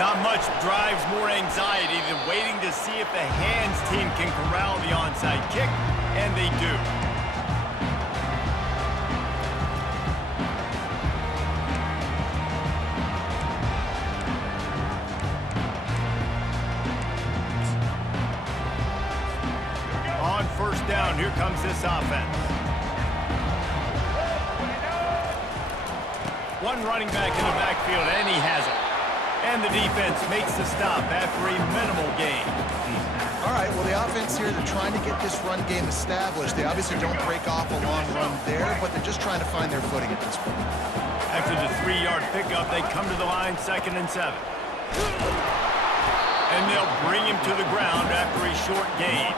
Not much drives more anxiety than waiting to see if the hands team can corral the onside kick, and they do. On first down, here comes this offense. One running back in the backfield, and he has it. And the defense makes the stop after a minimal gain. All right, well, the offense here, they're trying to get this run game established. They obviously don't break off a long run there, but they're just trying to find their footing at this point. After the 3-yard pickup, they come to the line 2nd and 7. And they'll bring him to the ground after a short gain.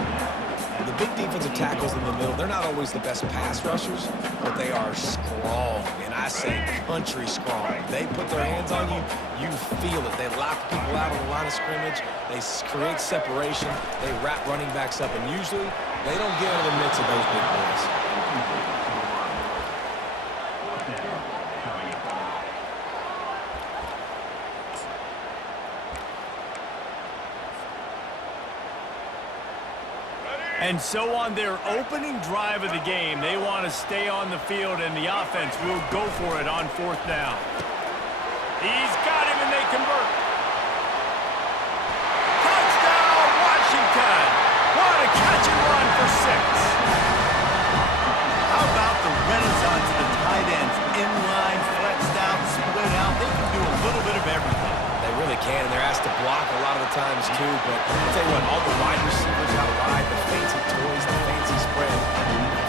The big defensive tackles in the middle, they're not always the best pass rushers, but they are strong, and I say country strong. They put their hands on you, you feel it. They lock people out on the line of scrimmage. They create separation. They wrap running backs up, and usually they don't get into the midst of those big boys. And so on their opening drive of the game, they want to stay on the field, and the offense will go for it on 4th down. He's got him, and they convert. Touchdown, Washington! What a catch and run for 6. How about the renaissance of the tight ends? Inline, flexed out, split out. They can do a little bit of everything. They really can, and they're asked to block a lot of the times, too. But I'll tell you what, all the wide receivers out wide, the fancy toys, the fancy spread.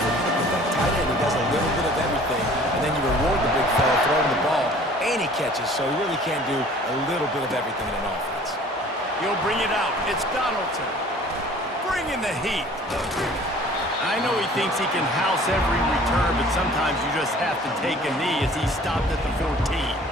With that tight end, he does a little bit of everything, and then you reward the big fella throwing the ball, and he catches, so he really can do a little bit of everything in an offense. He'll bring it out. It's Donaldson. Bringing the heat. I know he thinks he can house every return, but sometimes you just have to take a knee as he stopped at the 14.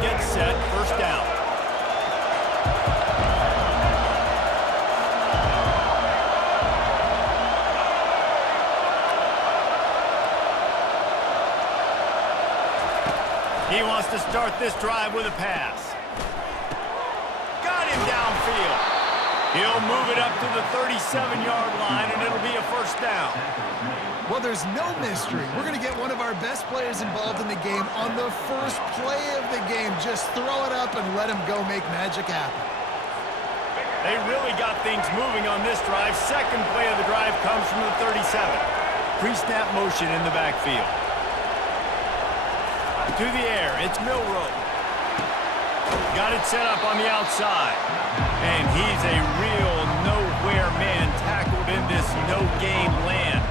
Gets set, 1st down. He wants to start this drive with a pass. Got him downfield. He'll move it up to the 37-yard line, and it'll be a 1st down. Well, there's no mystery. We're going to get one of our best players involved in the game on the first play of the game. Just throw it up and let him go make magic happen. They really got things moving on this drive. 2nd play of the drive comes from the 37. Pre-snap motion in the backfield. To the air, it's Milroe. Got it set up on the outside. And he's a real nowhere man tackled in this no-game land.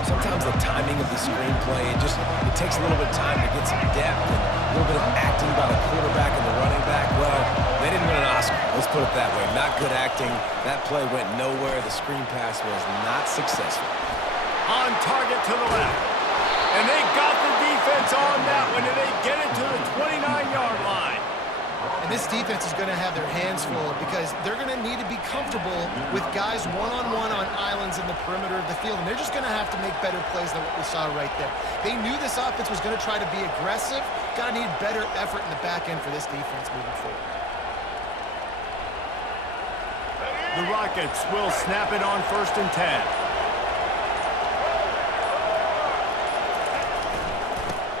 Sometimes the timing of the screenplay, it takes a little bit of time to get some depth and a little bit of acting by the quarterback and the running back. Well, they didn't win an Oscar. Let's put it that way. Not good acting. That play went nowhere. The screen pass was not successful. On target to the left. And they got the defense on that one, and they get it to the 29-yard line. And this defense is going to have their hands full because they're going to need to be comfortable with guys one-on-one on islands in the perimeter of the field. And they're just going to have to make better plays than what we saw right there. They knew this offense was going to try to be aggressive. Got to need better effort in the back end for this defense moving forward. The Rockets will snap it on 1st and 10.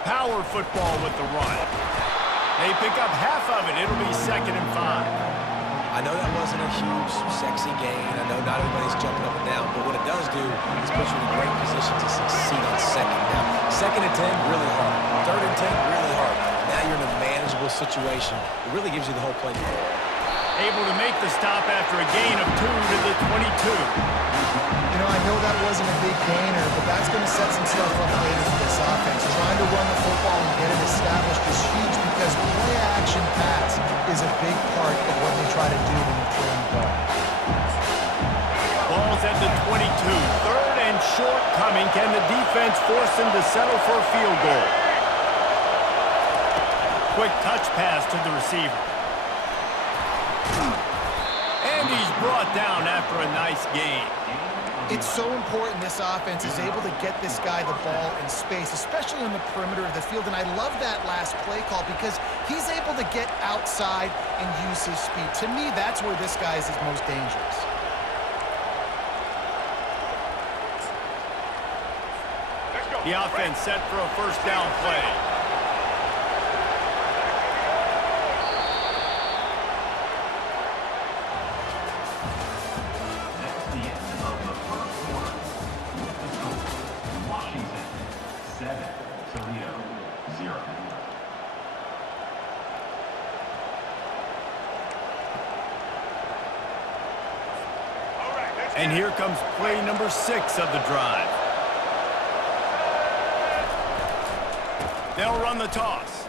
Power football with the run. They pick up half of it. It'll be 2nd and 5. I know that wasn't a huge, sexy gain. I know not everybody's jumping up and down, but what it does do is put you in a great position to succeed on 2nd down. 2nd and 10, really hard. 3rd and 10, really hard. Now you're in a manageable situation. It really gives you the whole play. Able to make the stop after a gain of 2 to the 22. You know, I know that wasn't a big gainer, but that's going to set some stuff up later for this offense. Trying to run the football and get it established is huge because play-action pass is a big part of what they try to do when they're throwing the ball. Ball's at the 22. 3rd and short coming. Can the defense force them to settle for a field goal? Quick touch pass to the receiver. And he's brought down after a nice gain. It's so important this offense is able to get this guy the ball in space, especially on the perimeter of the field. And I love that last play call because he's able to get outside and use his speed. To me, that's where this guy is his most dangerous. The offense set for a first down play. And here comes play number 6 of the drive. They'll run the toss.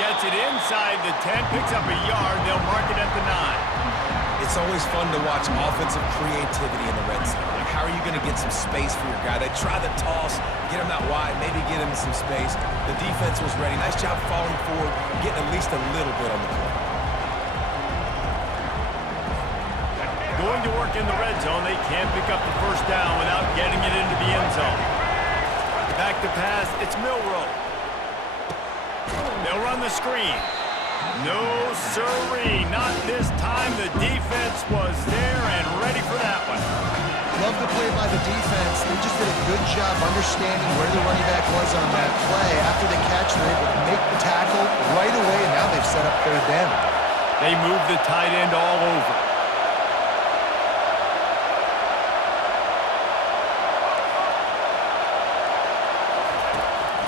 Gets it inside the 10, picks up a yard. They'll mark it at the 9. It's always fun to watch offensive creativity in the red zone. Like, how are you going to get some space for your guy? They try the toss, get him out wide, maybe get him some space. The defense was ready. Nice job falling forward, getting at least a little bit on the play. Going to work in the red zone. They can't pick up the first down without getting it into the end zone. Back to pass, it's Milroe. They'll run the screen. No sirree, not this time. The defense was there and ready for that one. Love the play by the defense. They just did a good job understanding where the running back was on that play. After the catch, they're able to make the tackle right away, and now they've set up third down. They move the tight end all over.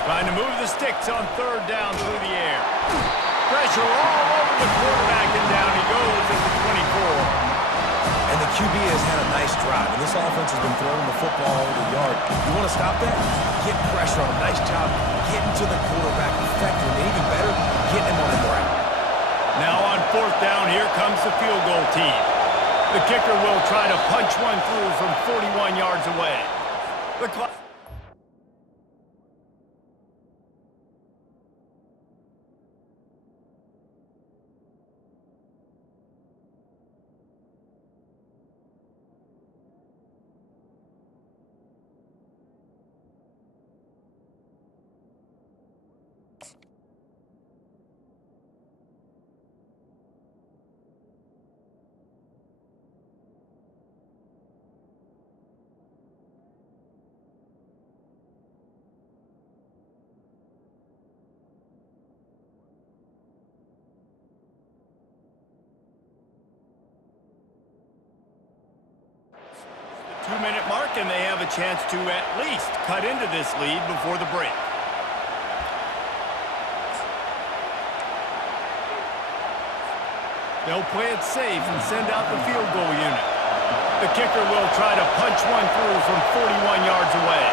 Trying to move the sticks on third down through the air. Pressure all over the quarterback, and down he goes at the 24. And the QB has had a nice drive, and this offense has been throwing the football over the yard. You want to stop that? Get pressure on him. Nice job getting to the quarterback effectively. And even better, getting him on the ground. Now on fourth down, here comes the field goal team. The kicker will try to punch one through from 41 yards away. The clock. Two-minute mark, and they have a chance to at least cut into this lead before the break. They'll play it safe and send out the field goal unit. The kicker will try to punch one through from 41 yards away.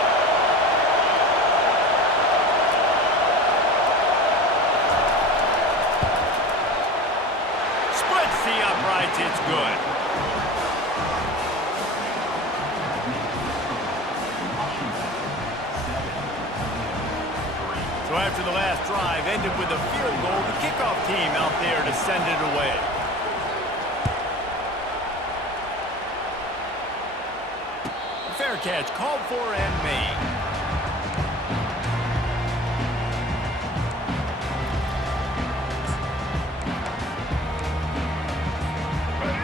Splits the uprights, it's good. So after the last drive ended with a field goal, the kickoff team out there to send it away. Fair catch called for and made.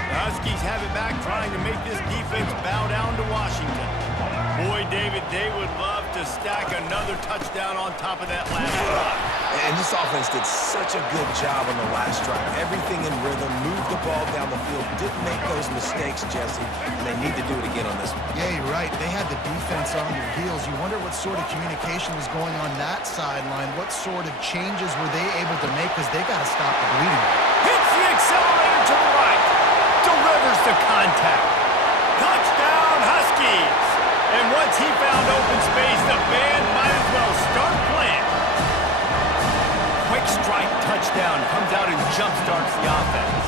The Huskies have it back, trying to make this defense bow down to Washington. Boy, David, they would love to stack another touchdown on top of that last drive. And this offense did such a good job on the last drive. Everything in rhythm, moved the ball down the field, didn't make those mistakes, Jesse, and they need to do it again on this one. Yeah, you're right. They had the defense on their heels. You wonder what sort of communication was going on that sideline. What sort of changes were they able to make, because they got to stop the bleeding. Hits the accelerator to the right. Delivers the contact. Touchdown, Huskies. And once he found open space, the band might as well start playing. Quick strike touchdown comes out and jump-starts the offense.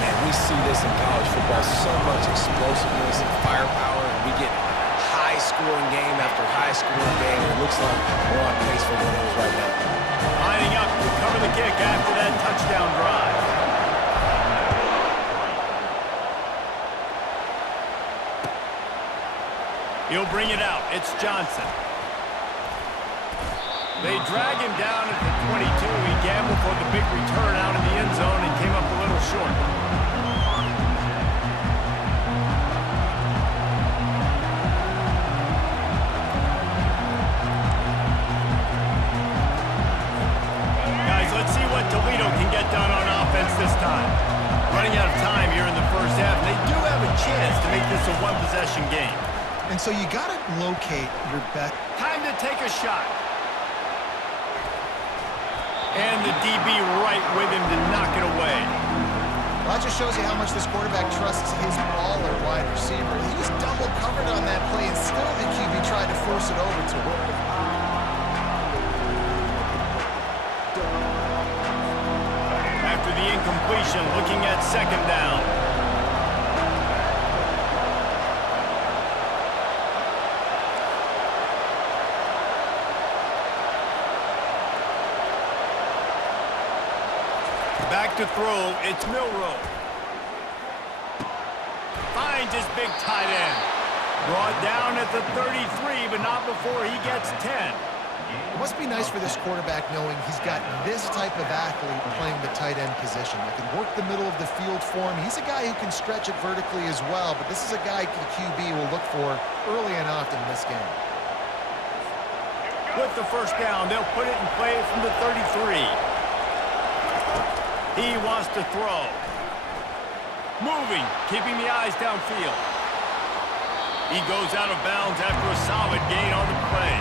Man, we see this in college football, so much explosiveness and firepower, and we get high-scoring game after high-scoring game, and it looks like we're on pace for one of those right now. Lining up to cover the kick after that touchdown drive. He'll bring it out. It's Johnson. They drag him down at the 22. He gambled for the big return out in the end zone and came up a little short. Guys, let's see what Toledo can get done on offense this time. Running out of time here in the first half. They do have a chance to make this a one-possession game. And so you got to locate your bet. Time to take a shot. And the DB right with him to knock it away. Well, that just shows you how much this quarterback trusts his baller wide receiver. He was double covered on that play, and still the QB tried to force it over to him. After the incompletion, looking at second down. Back to throw, it's Milroe. Finds his big tight end. Brought down at the 33, but not before he gets 10. It must be nice for this quarterback knowing he's got this type of athlete playing the tight end position. That can work the middle of the field for him. He's a guy who can stretch it vertically as well, but this is a guy the QB will look for early and often in this game. With the first down, they'll put it in play from the 33. He wants to throw. Moving, keeping the eyes downfield. He goes out of bounds after a solid gain on the play.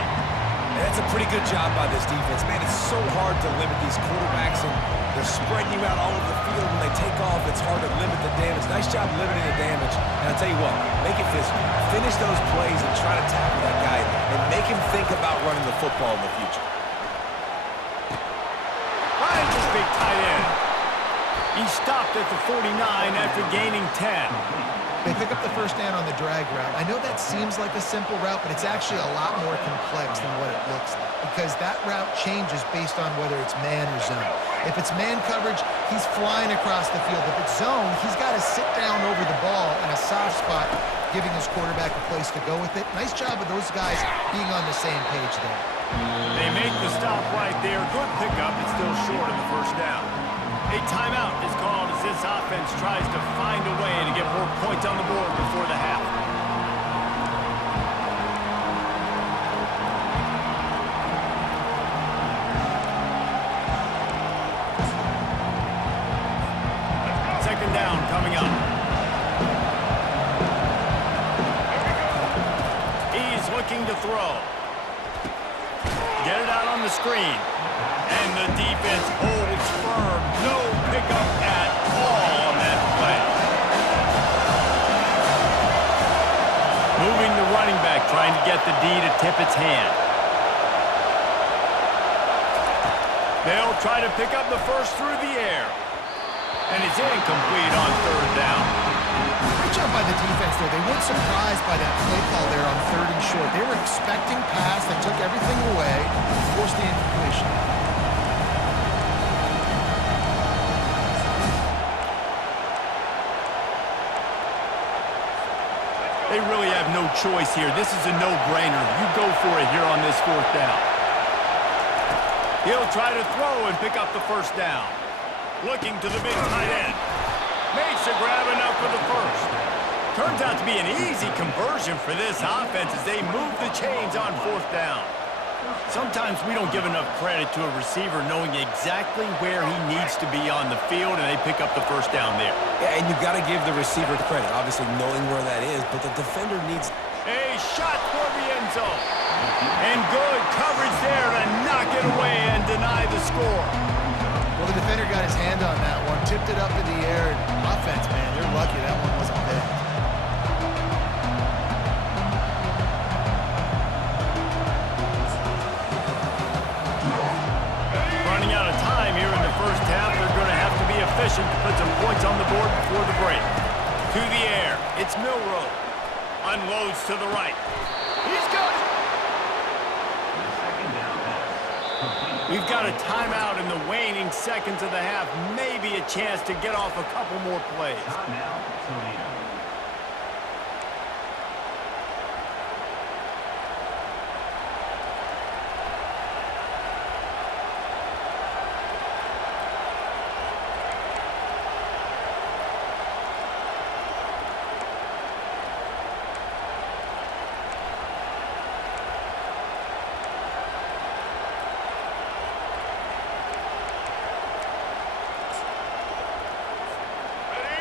That's a pretty good job by this defense. Man, it's so hard to limit these quarterbacks, and they're spreading you out all over the field. When they take off, it's hard to limit the damage. Nice job limiting the damage. And I'll tell you what, make it physical. Finish those plays and try to tackle that guy and make him think about running the football in the future. Finds his big tight end. He stopped at the 49 after gaining 10. They pick up the first down on the drag route. I know that seems like a simple route, but it's actually a lot more complex than what it looks like, because that route changes based on whether it's man or zone. If it's man coverage, he's flying across the field. If it's zone, he's got to sit down over the ball in a soft spot, giving his quarterback a place to go with it. Nice job of those guys being on the same page there. They make the stop right there. Good pickup. It's still short of the first down. A timeout is called as this offense tries to find a way to get more points on the board before the half. Second down coming up. He's looking to throw. Get it out on the screen. And the defense holds firm. No pickup at all on that play. Moving the running back, trying to get the D to tip its hand. They'll try to pick up the first through the air. And it's incomplete on third down. Great job by the defense there. They weren't surprised by that play call there on third and short. They were expecting pass. They took everything away and forced the incompletion. They really have no choice here. This is a no-brainer. You go for it here on this fourth down. He'll try to throw and pick up the first down. Looking to the big tight end. Makes a grab enough for the first. Turns out to be an easy conversion for this offense as they move the chains on fourth down. Sometimes we don't give enough credit to a receiver knowing exactly where he needs to be on the field, and they pick up the first down there. Yeah, and you've got to give the receiver credit, obviously knowing where that is, but the defender needs... A shot toward the end zone. And good coverage there to knock it away and deny the score. Well, the defender got his hand on that one, tipped it up in the air, and offense, man, they're lucky that one wasn't picked. Running out of time here in the first half. They're going to have to be efficient to put some points on the board before the break. To the air. It's Milroe. Unloads to the right. He's got it. We've got a timeout in the waning seconds of the half. Maybe a chance to get off a couple more plays.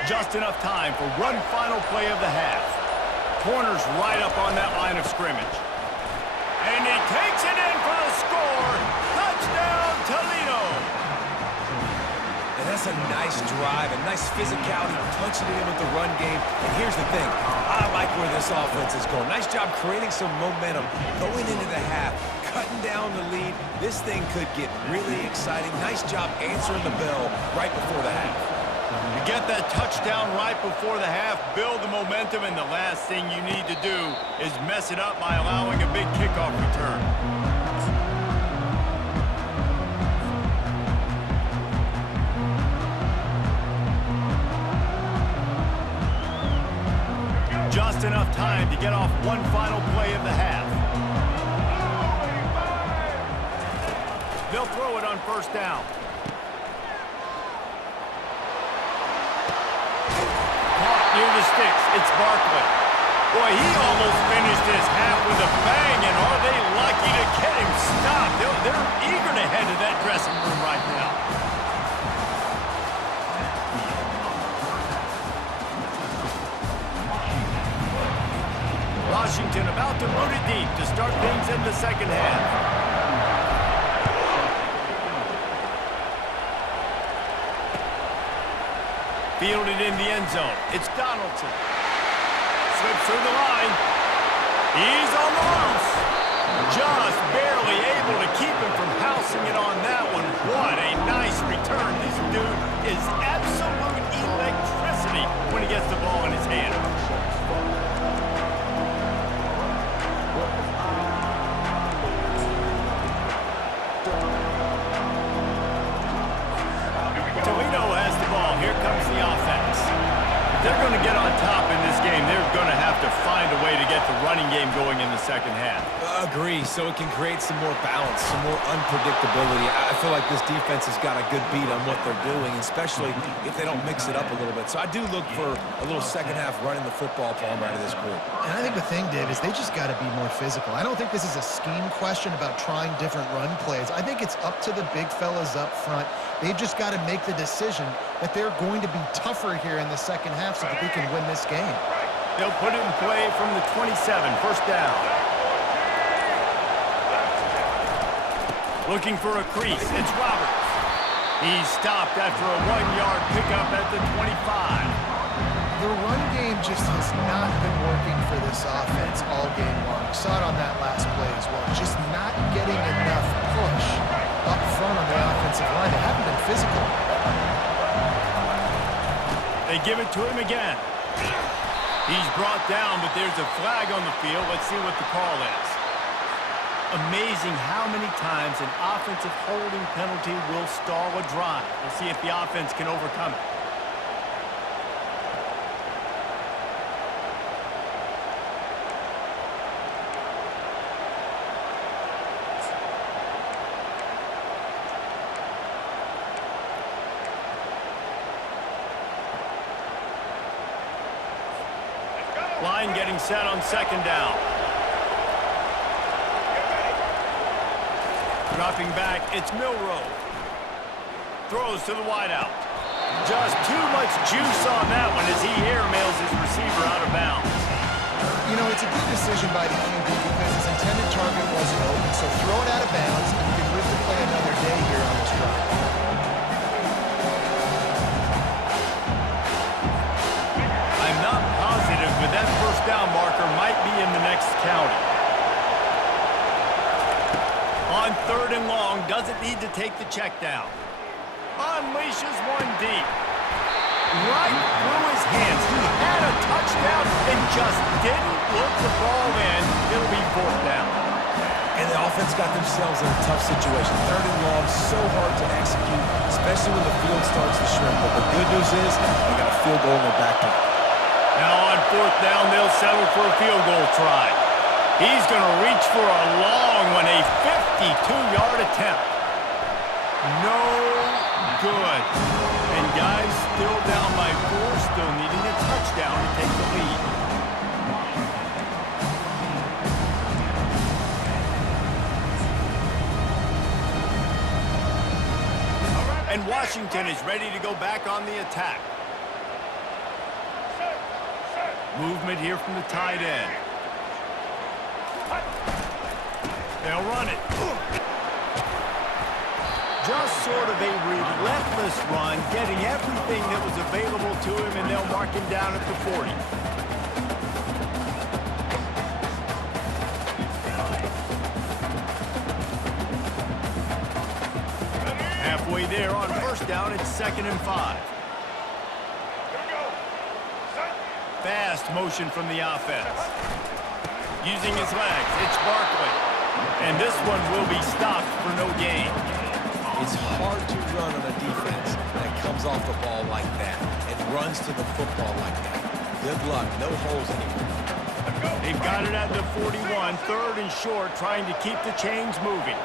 Just enough time for one final play of the half. Corner's right up on that line of scrimmage. And he takes it in for the score. Touchdown, Toledo. And that's a nice drive, a nice physicality, punching it in with the run game. And here's the thing, I like where this offense is going. Nice job creating some momentum, going into the half, cutting down the lead. This thing could get really exciting. Nice job answering the bell right before the half. You get that touchdown right before the half, build the momentum, and the last thing you need to do is mess it up by allowing a big kickoff return. Just enough time to get off one final play of the half. They'll throw it on first down. Near the sticks, it's Barkley. Boy, he almost finished his half with a bang, and are they lucky to get him stopped? They're eager to head to that dressing room right now. Washington about to boot it deep to start things in the second half. Fielded in the end zone. It's Donaldson. Slips through the line. He's on the loose. Just barely able to keep him from housing it on that one. What a nice return. This dude is absolute electricity when he gets the ball in his hand. Toledo has the ball. Here comes the offense. If they're going to get on top in this game, they're going to have to find a way to get the running game going in the second half. Agree, so it can create some more balance, some more unpredictability. I feel like this defense has got a good beat on what they're doing, especially if they don't mix it up a little bit. So I do look for a little second half running the football palm out of this group. And I think the thing, Dave, is they just got to be more physical. I don't think this is a scheme question about trying different run plays. I think it's up to the big fellas up front. They've just got to make the decision that they're going to be tougher here in the second half so that they can win this game. They'll put it in play from the 27, first down. Looking for a crease, it's Roberts. He's stopped after a 1-yard pickup at the 25. The run game just has not been working for this offense all game long. We saw it on that last play as well. Just not getting enough push up front on the offensive line. They haven't been physical. They give it to him again. He's brought down, but there's a flag on the field. Let's see what the call is. Amazing how many times an offensive holding penalty will stall a drive. We'll see if the offense can overcome it. Line getting set on second down. Dropping back, it's Milroe. Throws to the wideout. Just too much juice on that one as he airmails his receiver out of bounds. You know, it's a good decision by the QB because his intended target wasn't open, so throw it out of bounds and you can live to play another day here on this drive. I'm not positive, but that first down marker might be in the next county. On third and long, doesn't need to take the check down. Unleashes one deep. Right through his hands. He had a touchdown and just didn't look the ball in. It'll be fourth down. And the offense got themselves in a tough situation. Third and long, so hard to execute, especially when the field starts to shrink. But the good news is they got a field goal in their back pocket. Now on fourth down, they'll settle for a field goal try. He's going to reach for a long one, a 52-yard attempt. No good. And guys, still down by 4, still needing a touchdown to take the lead. And Washington is ready to go back on the attack. Movement here from the tight end. They'll run it. Just sort of a relentless run, getting everything that was available to him, and they'll mark him down at the 40. Halfway there on first down, it's 2nd and 5. Fast motion from the offense. Using his legs, it's Barkley. And this one will be stopped for no gain. It's hard to run on a defense that comes off the ball like that and runs to the football like that. Good luck. No holes anywhere. They've got it at the 41, 3rd and short, trying to keep the chains moving.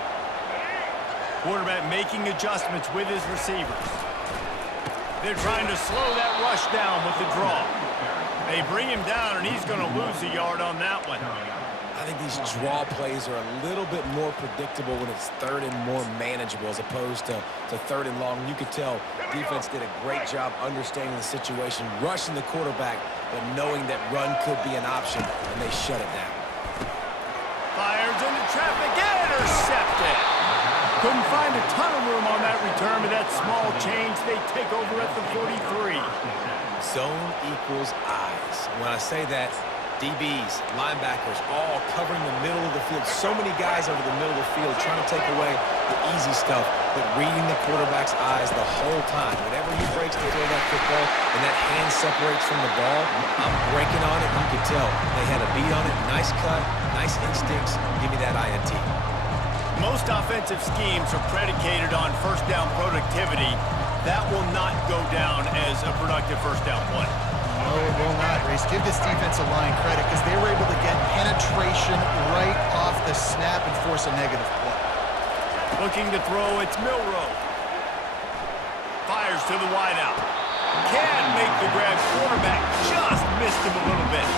Quarterback making adjustments with his receivers. They're trying to slow that rush down with the draw. They bring him down, and he's going to lose a yard on that one. I think these draw plays are a little bit more predictable when it's 3rd and more manageable as opposed to 3rd and long. You could tell defense did a great job understanding the situation, rushing the quarterback, but knowing that run could be an option, and they shut it down. Fires into traffic, intercepted. Couldn't find a ton of room on that return, but that small change, they take over at the 43. Zone equals eyes. When I say that, DBs, linebackers, all covering the middle of the field. So many guys over the middle of the field trying to take away the easy stuff, but reading the quarterback's eyes the whole time. Whenever he breaks to throw that football and that hand separates from the ball, I'm breaking on it. You could tell they had a beat on it. Nice cut, nice instincts. Give me that INT. Most offensive schemes are predicated on first down productivity. That will not go down as a productive first down play. No, it will not, Reese. Give this defensive line credit because they were able to get penetration right off the snap and force a negative play. Looking to throw, it's Milroe. Fires to the wideout. Can't make the grab. Quarterback just missed him a little bit.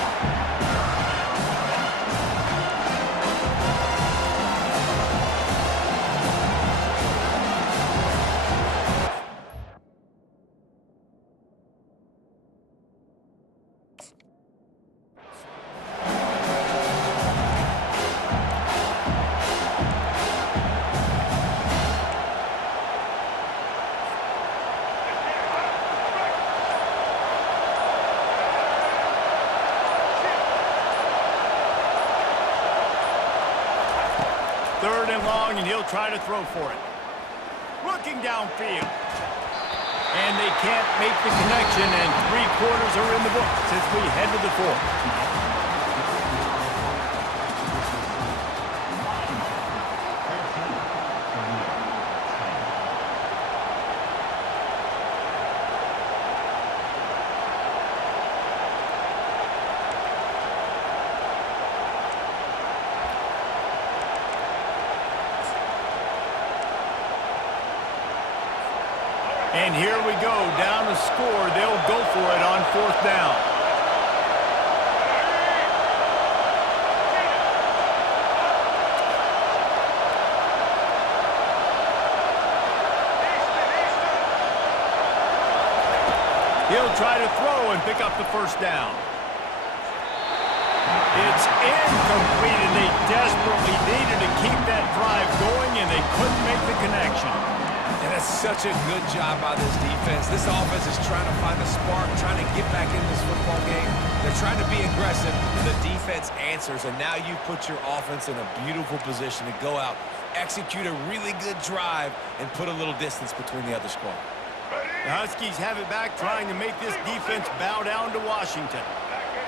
Third and long, and he'll try to throw for it. Looking downfield. And they can't make the connection, and 3/4 are in the books as we head to the 4th. And here we go, down to score. They'll go for it on 4th down. He'll try to throw and pick up the first down. It's incomplete, and they desperately needed to keep that drive going, and they couldn't make the connection. And that's such a good job by this defense. This offense is trying to find a spark, trying to get back in this football game. They're trying to be aggressive. The defense answers, and now you put your offense in a beautiful position to go out, execute a really good drive, and put a little distance between the other squad. The Huskies have it back, trying to make this defense bow down to Washington.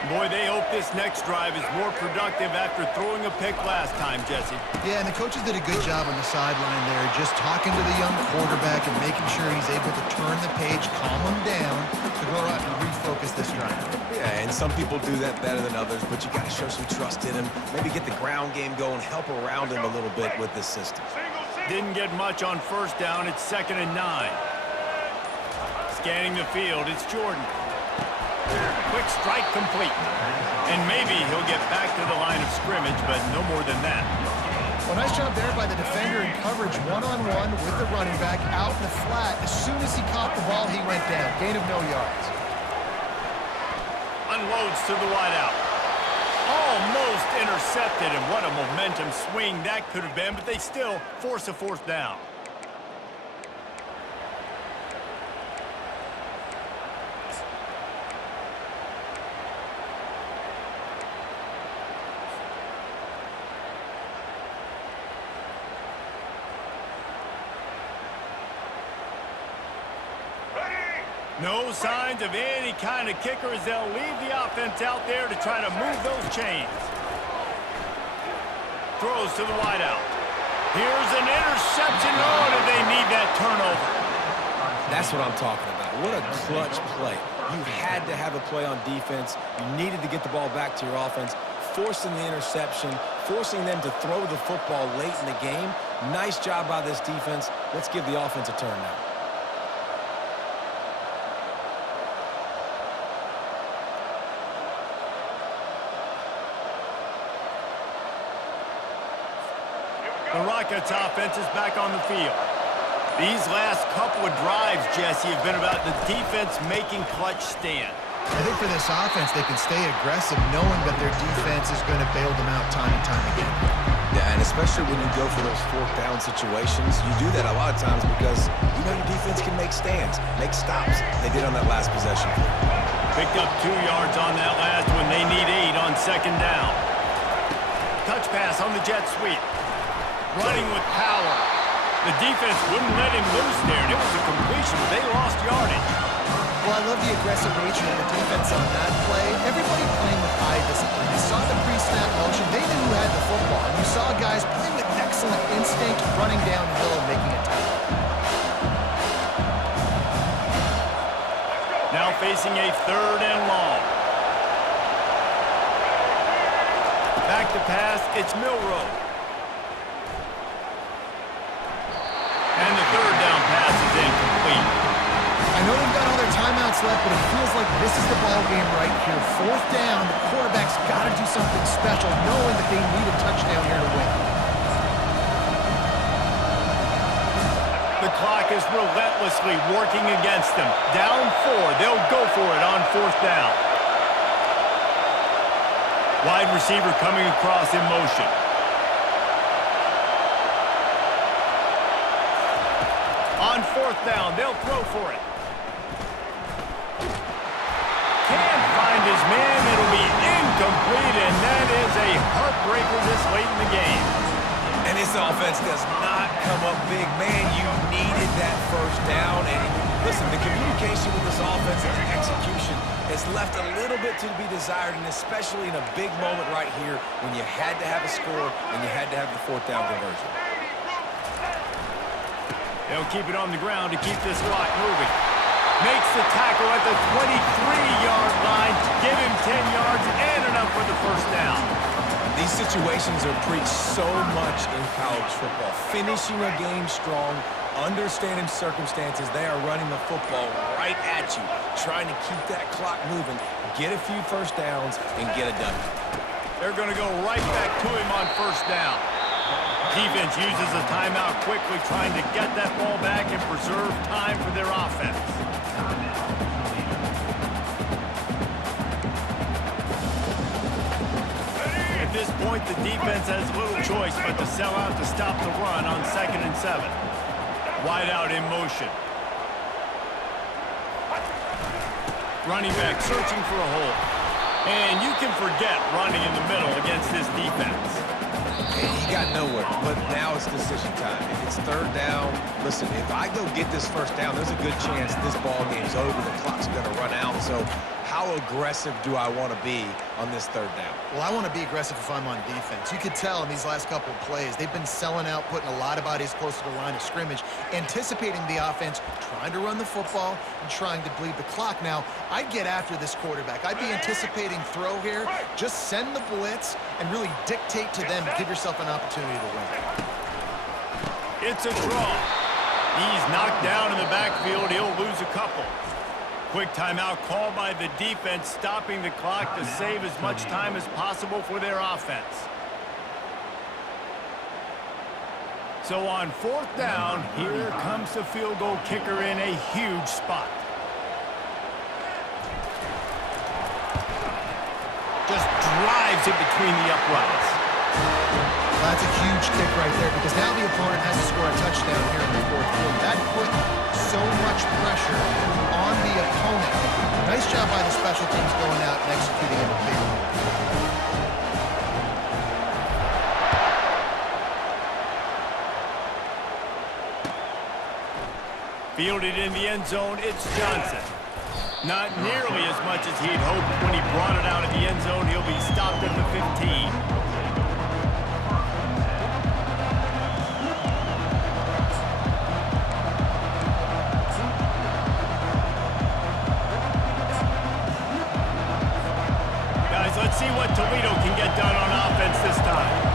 Boy, they hope this next drive is more productive after throwing a pick last time, Jesse. Yeah, and the coaches did a good job on the sideline there, just talking to the young quarterback and making sure he's able to turn the page, calm him down, to go out and refocus this drive. Yeah, and some people do that better than others, but you got to show some trust in him. Maybe get the ground game going, help around him a little bit with this system. Didn't get much on first down. It's 2nd and 9. Scanning the field, it's Jordan. Quick strike complete. And maybe he'll get back to the line of scrimmage, but no more than that. Well, nice job there by the defender in coverage, one-on-one with the running back out in the flat. As soon as he caught the ball, he went down. Gain of no yards. On unloads to the wideout. Almost intercepted, and what a momentum swing that could have been, but they still force a fourth down. No signs of any kind of kicker as they'll leave the offense out there to try to move those chains. Throws to the wideout. Here's an interception. Oh, do they need that turnover? That's what I'm talking about. What a clutch play. You had to have a play on defense. You needed to get the ball back to your offense, forcing the interception, forcing them to throw the football late in the game. Nice job by this defense. Let's give the offense a turn now. The Rockets offense is back on the field. These last couple of drives, Jesse, have been about the defense making clutch stand. I think for this offense, they can stay aggressive knowing that their defense is going to bail them out time and time again. Yeah, and especially when you go for those fourth down situations, you do that a lot of times because you know your defense can make stands, make stops. They did on that last possession. Picked up 2 yards on that last one. They need 8 on second down. Touch pass on the jet sweep. Running with power. The defense wouldn't let him loose there, and it was a completion, but they lost yardage. Well, I love the aggressive nature of the defense on that play. Everybody playing with eye discipline. They saw the pre-snap motion. They knew who had the football. And you saw guys playing with excellent instinct, running downhill and making a tackle. Now facing a 3rd and long. Back to pass, it's Milroe. And the 3rd down pass is incomplete. I know they've got all their timeouts left, but it feels like this is the ball game right here. 4th down, the quarterback's got to do something special, knowing that they need a touchdown here to win. The clock is relentlessly working against them. Down 4, they'll go for it on 4th down. Wide receiver coming across in motion. On 4th down, they'll throw for it. Can't find his man. It'll be incomplete, and that is a heartbreaker this late in the game. And this offense does not come up big. Man, you needed that 1st down. And listen, the communication with this offense and the execution has left a little bit to be desired, and especially in a big moment right here when you had to have a score and you had to have the 4th down conversion. They'll keep it on the ground to keep this clock moving. Makes the tackle at the 23-yard line. Give him 10 yards and enough for the 1st down. These situations are preached so much in college football. Finishing a game strong, understanding circumstances. They are running the football right at you, trying to keep that clock moving, get a few 1st downs, and get it done. They're going to go right back to him on 1st down. Defense uses a timeout quickly, trying to get that ball back and preserve time for their offense. At this point, the defense has little choice but to sell out to stop the run on 2nd and 7. Wide out in motion. Running back searching for a hole. And you can forget running in the middle against this defense. And he got nowhere, but now it's decision time. If it's 3rd down, listen, if I go get this 1st down, there's a good chance this ball game's over. The clock's going to run out. So how aggressive do I want to be on this 3rd down? Well, I want to be aggressive if I'm on defense. You could tell in these last couple of plays, they've been selling out, putting a lot of bodies close to the line of scrimmage, anticipating the offense, trying to run the football, and trying to bleed the clock. Now, I'd get after this quarterback. I'd be anticipating throw here. Just send the blitz and really dictate to them to give yourself an opportunity to win. It's a draw. He's knocked down in the backfield. He'll lose a couple. Quick timeout called by the defense, stopping the clock to save as much time as possible for their offense. So on 4th down, here comes the field goal kicker in a huge spot. drives it between the uprights. Well, that's a huge kick right there because now the opponent has to score a touchdown here in the fourth quarter. That put so much pressure on the opponent. Nice job by the special teams going out and executing in a big way. Fielded in the end zone, it's Johnson. Not nearly as much as he'd hoped when he brought it out of the end zone. He'll be stopped at the 15. Guys, let's see what Toledo can get done on offense this time.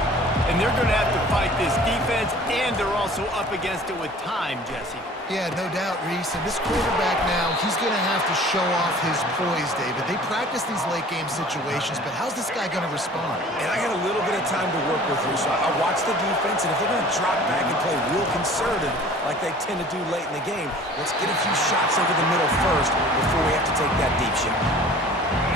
And they're going to have to fight this defense, and they're also up against it with time, Jesse. Yeah, no doubt, Reese. And this quarterback now, he's going to have to show off his poise, David. They practice these late-game situations, but how's this guy going to respond? And I got a little bit of time to work with here, so I watch the defense, and if they're going to drop back and play real conservative like they tend to do late in the game, let's get a few shots over the middle first before we have to take that deep shot.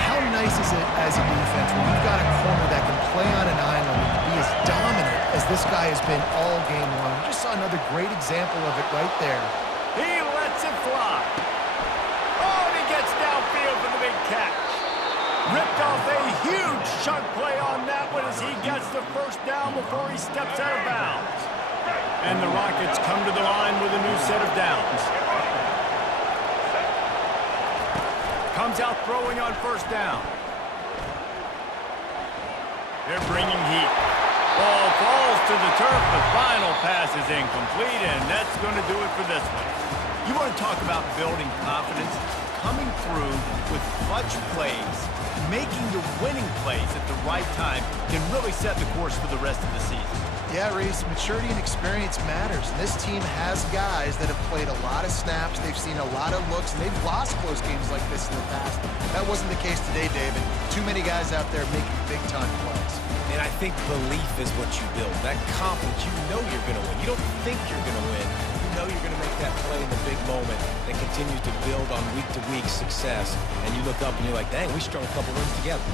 How nice is it as a defense when you've got a corner that can play on an island and be as dominant as this guy has been all game long? We just saw another great example of it right there. He lets it fly. Oh, and he gets downfield for the big catch. Ripped off a huge chunk play on that one as he gets the first down before he steps out of bounds. And the Rockets come to the line with a new set of downs. Comes out throwing on first down. They're bringing heat. Ball falls to the turf. The final pass is incomplete, and that's going to do it for this one. You want to talk about building confidence? Coming through with clutch plays, making the winning plays at the right time can really set the course for the rest of the season. Yeah, Reese, maturity and experience matters. This team has guys that have played a lot of snaps. They've seen a lot of looks, and they've lost close games like this in the past. That wasn't the case today, David. Too many guys out there making big-time plays. And I think belief is what you build. That confidence, you know you're going to win. You don't think you're going to win. You know you're going to make that play in the big moment that continues to build on week-to-week success. And you look up and you're like, dang, we strung a couple rings together.